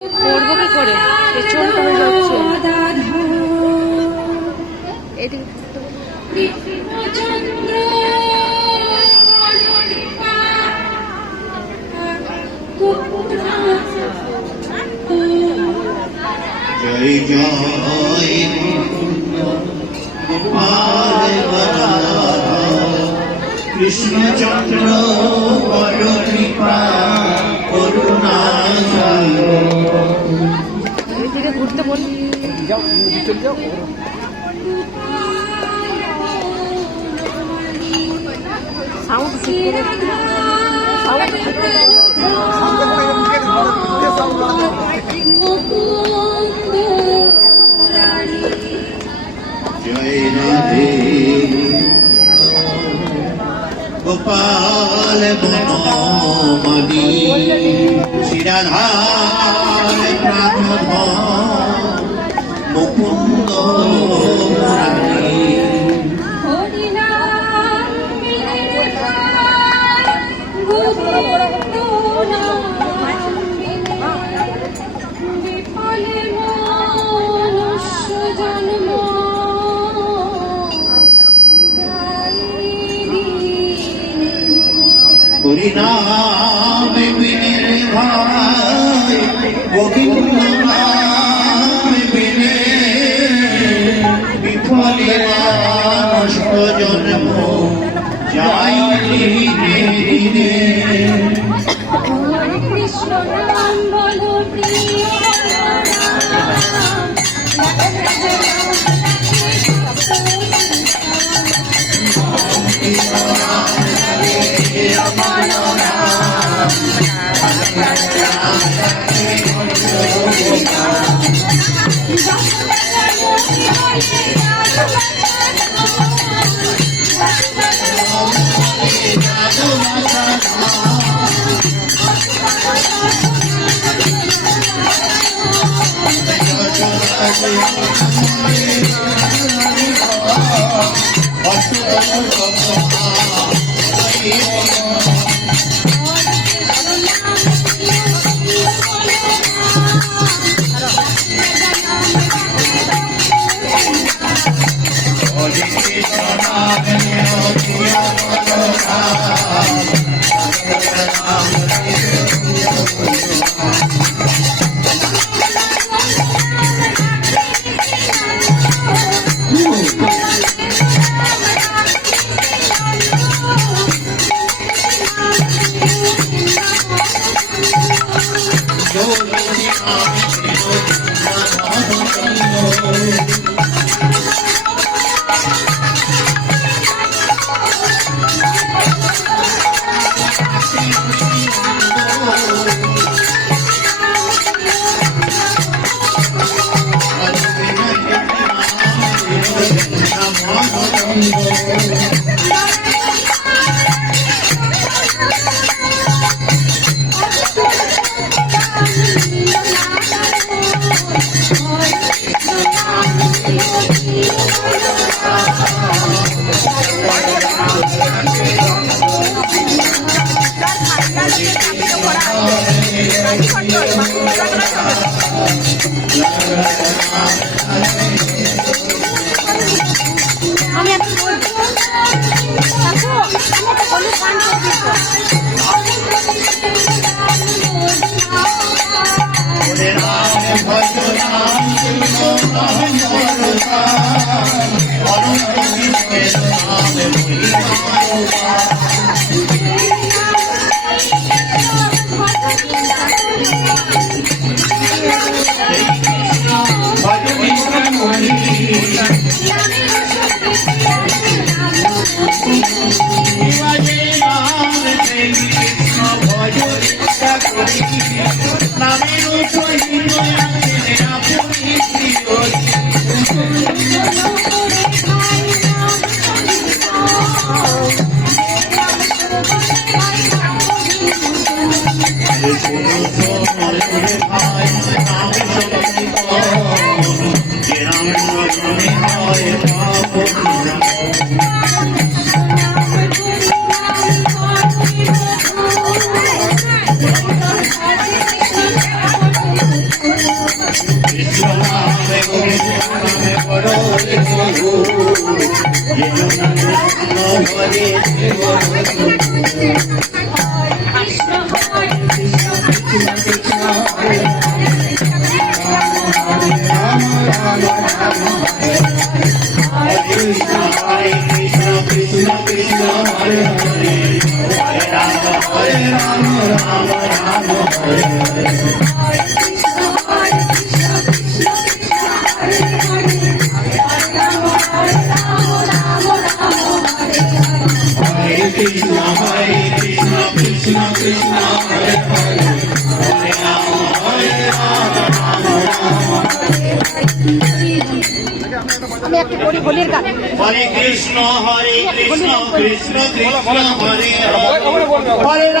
করবো কি করে, পেছন হয়ে যাচ্ছে। জয় জয় কৃষ্ণচন্দ্র বড় কৃপা করুণা থেকে ঘুরতে বল সাউন্ড জয় রাধে গোপাল বনমালী শ্রীরাধার প্রাণধন মুকুন্দ মুরারি হরিনাম বিনে ভাই গোবিন্দ নাম বিনে বিফলে নষ্ট জন্ম যাই ধীরে কৃষ্ণ নাম বলো প্রিয় আমি এখন বলবো Thank you. কৃষ্ণ নামে গোবিন্দ নামে বড় মধু যে জন কৃষ্ণ হরে Hare Krishna, Krishna Krishna, Hare Hare, Hare Rama, Rama Rama, Hare Hare. Hare Krishna, Krishna Krishna, Hare Hare, Hare Rama, Rama Rama, Hare Hare. আমি একটা করি হোলির গান Hare Krishna, Krishna Krishna, Hare Hare, Hare